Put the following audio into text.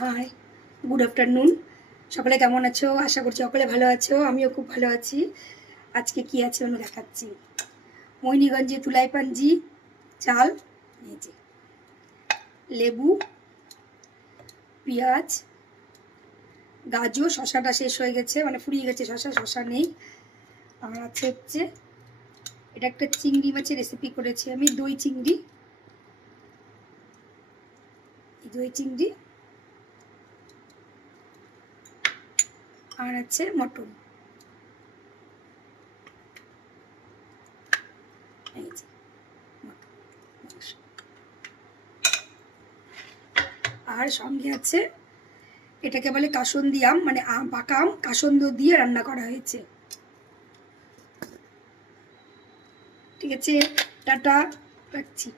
High, good afternoon. সকলে কেমন আছো? আশা করছি সকলে ভালো আছো। আমিও খুব ভালো আছি। আজকে কি আছে আমি দেখাচ্ছি। মইনিগঞ্জে তুলাই পাঞ্জি চাল নিয়েছি, লেবু, পেঁয়াজ, গাজর, শশাটা শেষ হয়ে গেছে, মানে ফুরিয়ে গেছে শশা নেই। আর আছে হচ্ছে এটা একটা চিংড়ি মাছের রেসিপি করেছি আমি, দই চিংড়ি, আর আছে মটন। এই যে আর সঙ্গে আছে এটাকে বলে কাসন্দি আম, মানে পাকা আম কাসন্দ দিয়ে রান্না করা হয়েছে। ঠিক আছে, টাটা, রাখছি।